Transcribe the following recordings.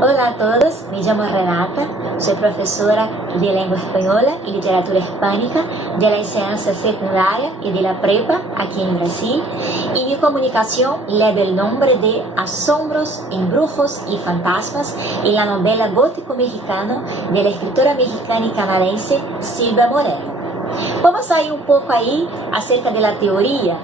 Hola a todos, me llamo Renata, soy profesora de lengua española y literatura hispánica de la enseñanza secundaria y de la prepa aquí en Brasil, y mi comunicación lleva el nombre de Asombros, Embrujos y Fantasmas en la novela gótico-mexicana de la escritora mexicana y canadiense Silvia Moreno. Vamos a ir un poco ahí acerca de la teoría.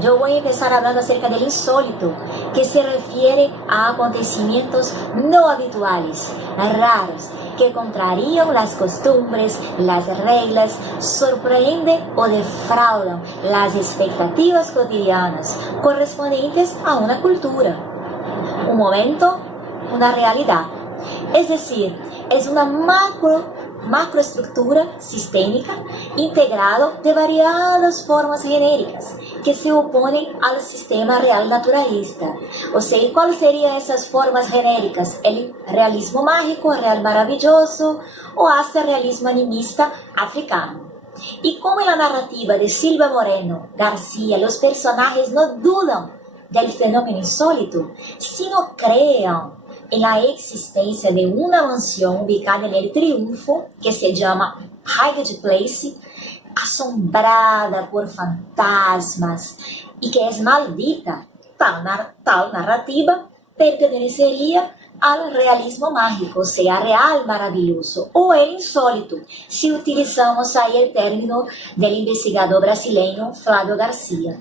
Yo voy a empezar hablando acerca del insólito, que se refiere a acontecimientos no habituales, raros, que contrarían las costumbres, las reglas, sorprenden o defraudan las expectativas cotidianas correspondientes a una cultura, un momento, una realidad. Es decir, es una macroestructura sistémica integrado de variadas formas genéricas que se oponen al sistema real naturalista. O sea, ¿cuáles serían esas formas genéricas? El realismo mágico, el real maravilloso o hasta el realismo animista africano. Y como en la narrativa de Silvia Moreno García los personajes no dudan del fenómeno insólito, sino crean en la existencia de una mansión ubicada en el Triunfo, que se llama Highgate Place, asombrada por fantasmas y que es maldita. Tal narrativa pertenecería al realismo mágico, o sea, real maravilloso, o el insólito, si utilizamos ahí el término del investigador brasileño Flávio Garcia.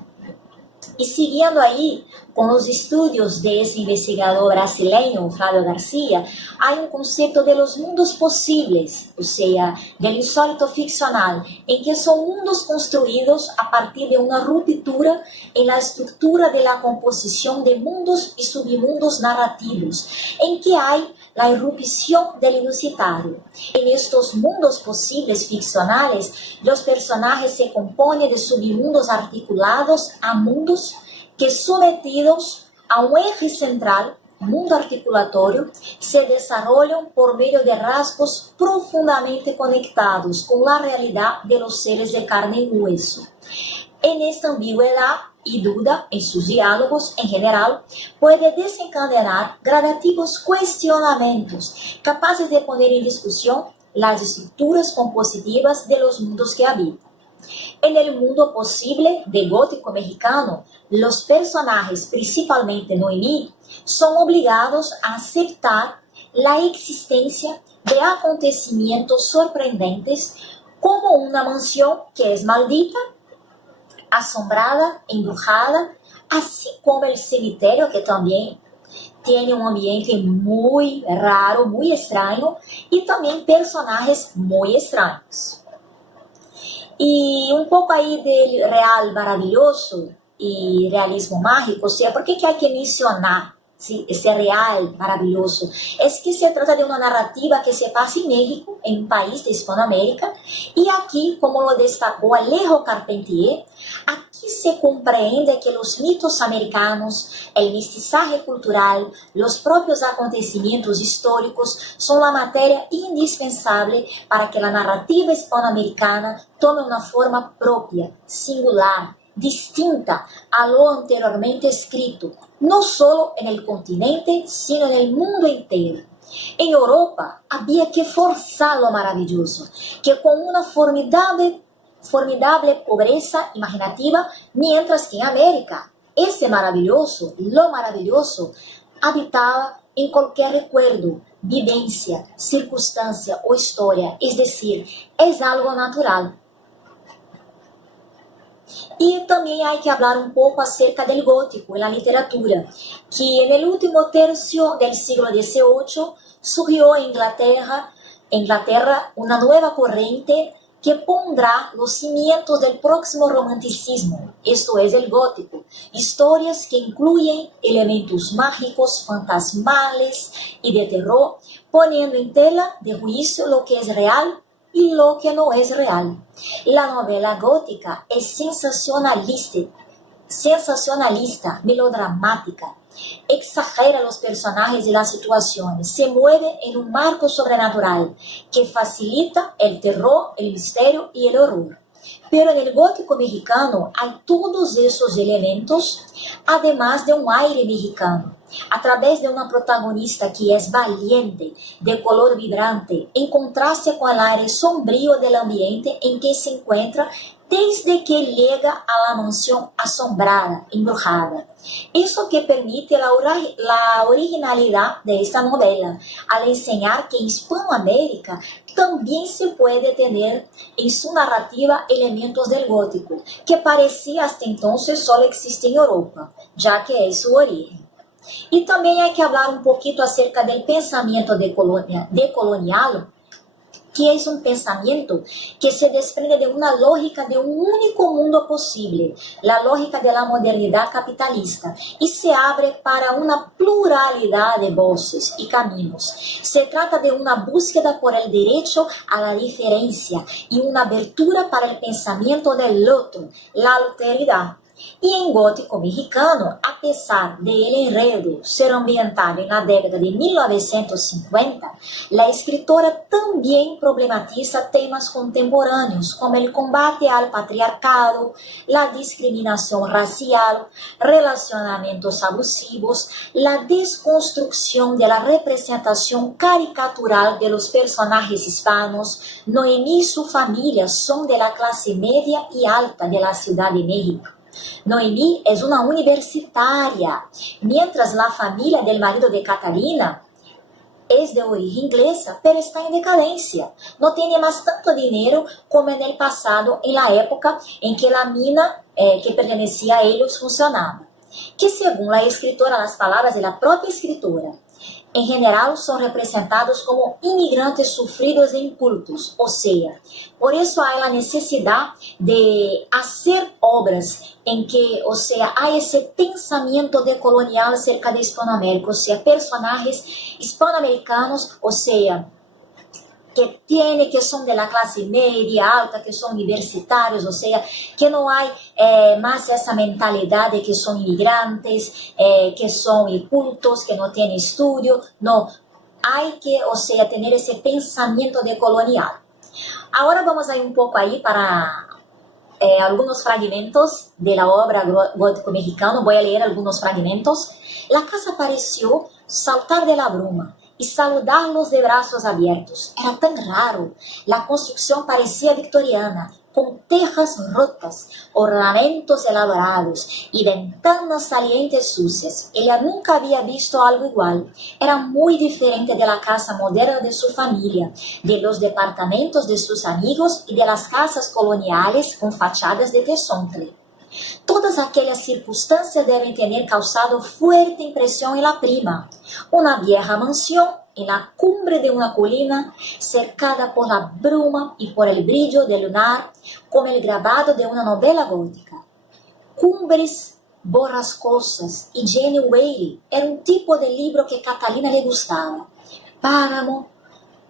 Y siguiendo ahí con los estudios de ese investigador brasileño, Flávio García, hay un concepto de los mundos posibles, o sea, del insólito ficcional, en que son mundos construidos a partir de una ruptura en la estructura de la composición de mundos y submundos narrativos, en que hay la irrupción del inusitado. En estos mundos posibles ficcionales, los personajes se componen de submundos articulados a mundos que, sometidos a un eje central, mundo articulatorio, se desarrollan por medio de rasgos profundamente conectados con la realidad de los seres de carne y hueso. En esta ambigüedad y duda en sus diálogos en general, puede desencadenar gradativos cuestionamientos capaces de poner en discusión las estructuras compositivas de los mundos que habitan. En el mundo posible de gótico mexicano, los personajes, principalmente Noemí, son obligados a aceptar la existencia de acontecimientos sorprendentes como una mansión que es maldita, asombrada, embrujada, así como el cementerio, que también tiene un ambiente muy raro, muy extraño, y también personajes muy extraños. Y un poco ahí del real maravilloso y realismo mágico, o sea, ¿por qué que hay que mencionar ese real maravilloso? Es que se trata de una narrativa que se pasa en México, en un país de Hispanoamérica, y aquí, como lo destacó Alejo Carpentier, aquí se comprende que los mitos americanos, el mestizaje cultural, los propios acontecimientos históricos son la materia indispensable para que la narrativa hispanoamericana tome una forma propia, singular, distinta a lo anteriormente escrito, no solo en el continente, sino en el mundo entero. En Europa había que forzar lo maravilloso, que con una formidable pobreza imaginativa, mientras que en América ese maravilloso, lo maravilloso, habitaba en cualquier recuerdo, vivencia, circunstancia o historia, es decir, es algo natural. Y también hay que hablar un poco acerca del gótico en la literatura, que en el último tercio del siglo XVIII surgió en Inglaterra una nueva corriente que pondrá los cimientos del próximo romanticismo, esto es el gótico, historias que incluyen elementos mágicos, fantasmales y de terror, poniendo en tela de juicio lo que es real y lo que no es real. La novela gótica es sensacionalista, melodramática, exagera los personajes y las situaciones, se mueve en un marco sobrenatural que facilita el terror, el misterio y el horror. Pero en el gótico mexicano hay todos esos elementos, además de un aire mexicano. através de uma protagonista que é valiente, de color vibrante, em contraste com o ar sombrio do ambiente em que se encontra desde que llega a la mansão assombrada, embrujada. Isso que permite a originalidade de esta novela, al enseñar que em Hispanoamérica também se pode ter em sua narrativa elementos del gótico, que parecia hasta entonces só existir em Europa, já que é sua origem. E também há que falar um pouquinho acerca do pensamento decolonial, que é um pensamento que se desprende de uma lógica de um único mundo possível, a lógica da modernidade capitalista, e se abre para uma pluralidade de vozes e caminhos. Se trata de uma búsqueda por el derecho a la diferencia e uma abertura para o pensamento del otro, la alteridade. E em gótico mexicano, apesar de ele enredo ser ambientado na década de 1950, a escritora também problematiza temas contemporâneos, como o combate ao patriarcado, a discriminação racial, relacionamentos abusivos, a desconstrução da representação caricatural de los personagens hispanos. Noemí e sua família são de la classe média e alta de la Ciudad de México. Noemí é uma universitária, mientras la família del marido de Catalina é de origem inglesa, pero está em decadência. Não tem mais tanto dinheiro como no passado, em la época em que a mina que pertencia a eles funcionava. Que, segundo a escritora, as palavras da própria escritora, em geral são representados como imigrantes sofridos e incultos, ou seja, por isso há a necessidade de fazer obras em que, ou seja, há esse pensamento decolonial acerca de Hispanoamérica, ou seja, personagens hispano-americanos, ou seja, que são de la classe média, alta, que são universitários, ou seja, que não há mais essa mentalidade que são imigrantes, que são incultos, que não têm estudo, não. Há que, ou seja, ter esse pensamento decolonial. Agora vamos aí um pouco aí para alguns fragmentos da obra gótico mexicano. Vou ler alguns fragmentos. La casa pareció saltar de la bruma e saludá-los de braços abertos. Era tão raro. A construção parecia victoriana, com tejas rotas, ornamentos elaborados e ventanas salientes sucias. Ela nunca havia visto algo igual. Era muito diferente da casa moderna de sua família, de los departamentos de seus amigos e de las casas coloniales com fachadas de tezontle. Todas aquelas circunstâncias devem ter causado fuerte impressão em la prima. Uma vieja mansão en la cumbre de una colina, cercada por la bruma y por el brillo del lunar, como el grabado de una novela gótica. Cumbres borrascosas y Jane Whaley era un tipo de libro que Catalina le gustaba. Páramo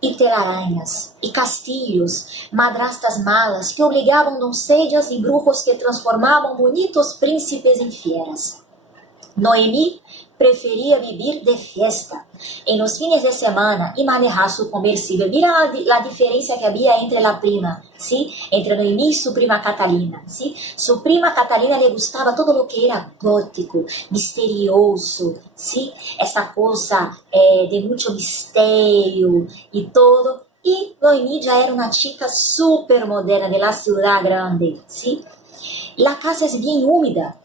e telarañas, e castilhos, madrastas malas que obrigavam doncellas e brujos que transformavam bonitos príncipes em fieras. Noemí preferia vivir de fiesta em los fines de semana e manejar su conversível. Mira a diferença que havia entre a prima, ¿sí? Entre Noemí e sua prima Catalina, ¿sí? Su prima Catalina le gustava todo lo que era gótico, misterioso, ¿sí? Essa coisa de muito mistério e todo. E Noemí já era uma chica super moderna de la ciudad grande, ¿sí? La casa es bien húmeda,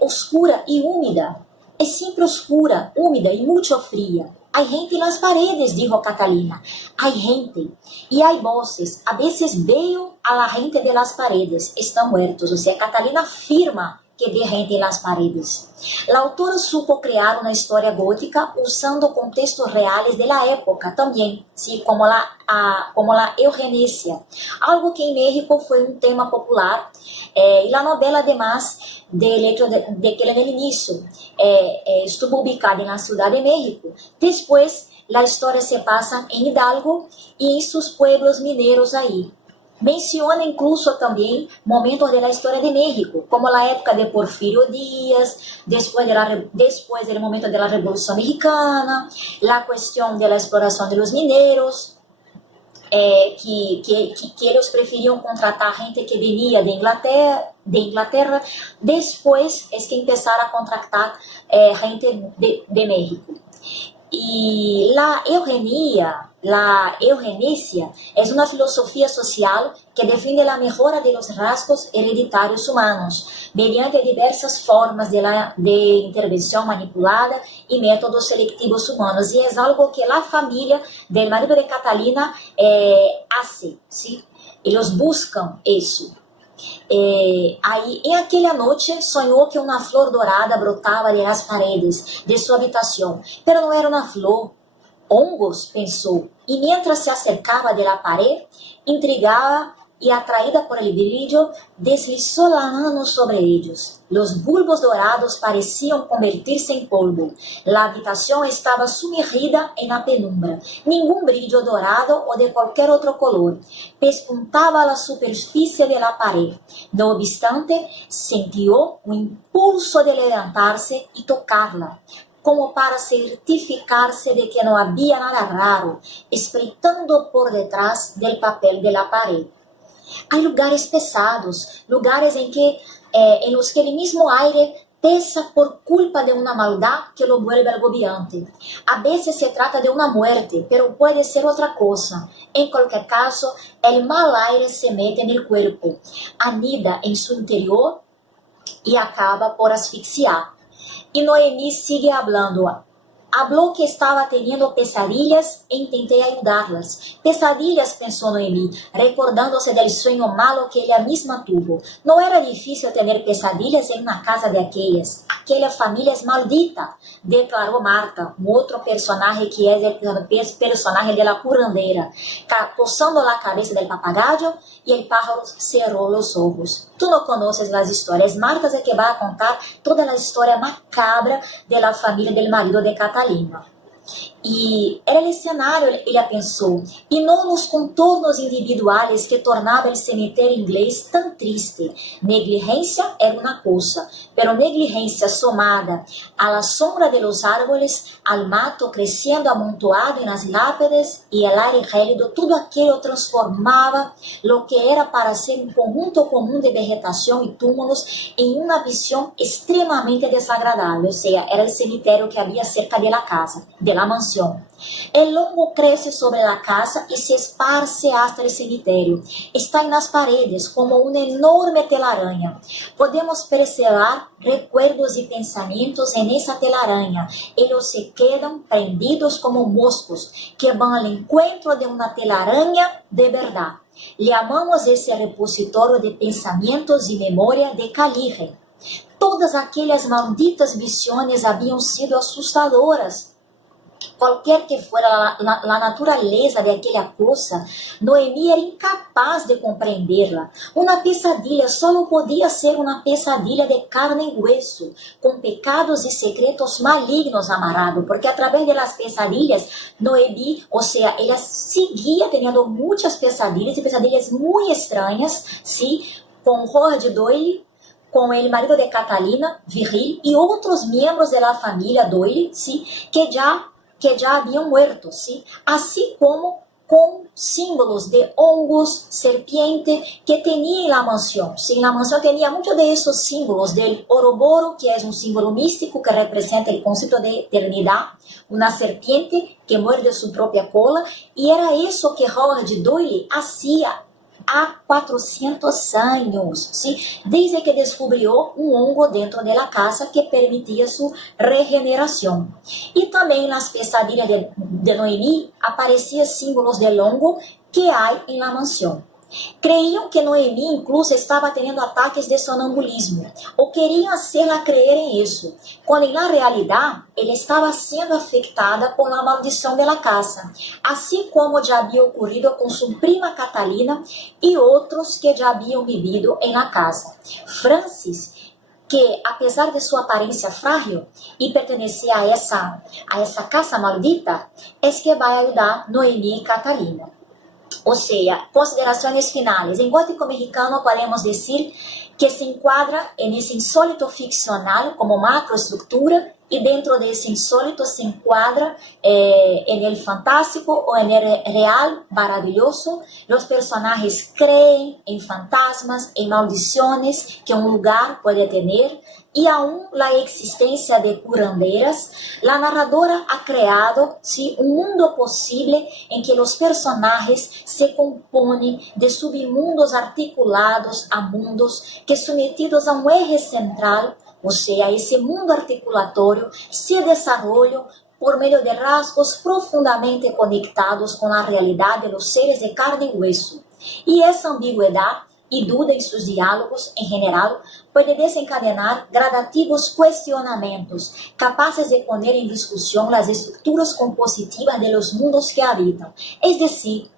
oscura e úmida. É sempre oscura, úmida e muito fria. Há gente nas paredes, dijo Catalina. Há gente e há voces. A vezes veo a la gente de las paredes. Estão muertos. Ou seja, Catalina afirma que vê gente nas paredes. A autora supo criar uma história gótica usando contextos reais da época também, ¿sí? como a eugenesia, algo que em México foi um tema popular. E a novela, además del hecho de que el inicio estuvo ubicada en la Ciudad de México. Después, la historia se pasa en Hidalgo y en sus pueblos mineros ahí. Menciona incluso também momentos da história de México, como a época de Porfirio Díaz, depois do momento da Revolução Mexicana, a questão da exploração dos mineiros, que eles preferiam contratar gente que venia de de Inglaterra. Después es que empezaron a contratar gente de México. Y la eugenesia es una filosofía social que defiende la mejora de los rasgos hereditarios humanos mediante diversas formas de intervención manipulada y métodos selectivos humanos. Y es algo que la familia del marido de Catalina hace, ¿sí? Ellos buscan eso. Aí, em aquela noite, sonhou que uma flor dourada brotava das paredes de sua habitação, pero não era uma flor. Hongos, pensou, e mientras se acercava de la pared, intrigada e atraída por el brillo, deslizou la mano sobre ellos. Los bulbos dourados pareciam convertir-se em polvo. La habitação estava sumergida em la penumbra. Ningún brillo dorado ou de qualquer outro color pespuntava a la superfície de la pared. No obstante, sentiu um impulso de levantar-se e tocar-la, como para certificar-se de que não havia nada raro, espreitando por detrás del papel de la pared. Hay lugares pesados, lugares en los que el mismo aire pesa por culpa de una maldad que lo vuelve agobiante. A veces se trata de una muerte, pero puede ser otra cosa. En cualquier caso, el mal aire se mete en el cuerpo, anida en su interior y acaba por asfixiar. Y Noemí sigue hablando. Habló que estaba teniendo pesadillas e intenté ayudarlas. Pesadillas, pensó Noemí, recordándose del sueño malo que ella misma tuvo. No era difícil tener pesadillas en una casa de aquellas. Aquella familia es maldita, declaró Marta, otro personaje que es el personaje de la curandera, posando la cabeza del papagayo y el pájaro cerró los ojos. Tú no conoces las historias. Marta es el que va a contar toda la historia macabra de la familia del marido de Catalina. E era el cenário, ela pensou, e não nos contornos individuais que tornava o cemitério inglês tão triste. Negligência era uma coisa, pero negligência somada a la sombra de los árboles, al mato crescendo amontoado nas lápides e el aire gélido, tudo aquilo transformava lo que era para ser um conjunto comum de vegetação e túmulos em uma visão extremamente desagradável. Ou seja, era o cemitério que havia cerca de la casa, de la mansão. El hongo crece sobre la casa y se esparce hasta el cementerio. Está en las paredes como una enorme telaraña. Podemos preservar recuerdos y pensamientos en esa telaraña. Ellos se quedan prendidos como moscos que van al encuentro de una telaraña de verdad. Llamamos ese repositorio de pensamientos y memoria de Calige. Todas aquellas malditas visiones habían sido asustadoras. Qualquer que fuera la naturaleza de aquela coisa, Noemí era incapaz de compreendê-la. Uma pesadilha só podia ser uma pesadilha de carne e hueso, com pecados e secretos malignos amarrados, porque a través de las pesadillas, Noemí, ou seja, ela seguia tendo muitas pesadillas e pesadillas muito estranhas, ¿sí? Com George Doyle, com o marido de Catalina, Virgil, e outros membros da família Doyle, ¿sí? que já haviam muerto, ¿sí? Assim como com símbolos de hongos, serpiente, que tinha em la mansão. ¿Sí? Na mansão tinha muitos de esses símbolos del Ouroboros, que é um símbolo místico que representa o conceito de eternidade, uma serpiente que muerde sua própria cola, e era isso que Howard Doyle hacía há 400 anos, ¿sí? Desde que descobriu um hongo dentro da casa que permitia sua regeneração. E também nas pesadilhas de Noemí apareciam símbolos del hongo que há em la mansão. Creíam que Noemí incluso estava tendo ataques de sonambulismo, ou queriam hacê-la crer em isso, quando na realidade ela estava sendo afetada por la maldição de la casa, assim como já havia ocorrido com sua prima Catalina e outros que já haviam vivido em la casa. Francis, que apesar de sua aparência frágil e pertenecer a essa casa maldita, é que vai ajudar Noemí e Catalina. Ou seja, considerações finais. Em gótico mexicano podemos dizer que se enquadra nesse insólito ficcional como macroestrutura y dentro de ese insólito se encuadra en el fantástico o en el real maravilloso. Los personajes creen en fantasmas, en maldiciones que un lugar puede tener y aún la existencia de curanderas. La narradora ha creado ¿sí? un mundo posible en que los personajes se componen de submundos articulados a mundos que sometidos a un eje central, o sea, ese mundo articulatorio se desarrolla por medio de rasgos profundamente conectados con la realidad de los seres de carne y hueso. Y esa ambigüedad y duda en sus diálogos, en general, puede desencadenar gradativos cuestionamientos capaces de poner en discusión las estructuras compositivas de los mundos que habitan. Es decir,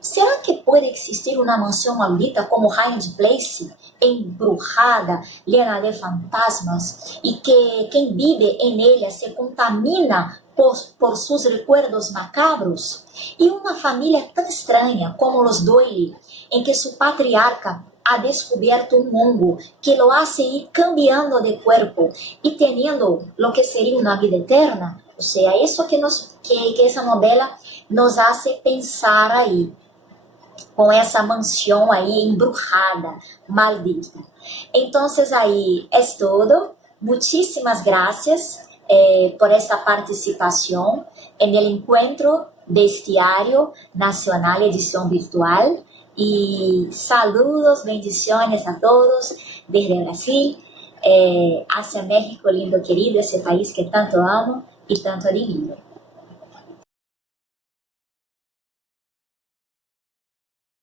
¿será que puede existir una mansión maldita como Hyde Place, embrujada, llena de fantasmas, y que quien vive en ella se contamina por sus recuerdos macabros? Y una familia tan extraña como los Doyle, en que su patriarca ha descubierto un hongo que lo hace ir cambiando de cuerpo y teniendo lo que sería una vida eterna. O sea, eso que esa novela nos hace pensar ahí, con essa mansão aí embrujada, maldita. Então, aí é todo. Muchísimas gracias por esta participação en el encuentro Bestiario Nacional Edición Virtual. Y saludos, bendiciones a todos desde Brasil, hacia México, lindo querido, ese país que tanto amo y tanto admiro.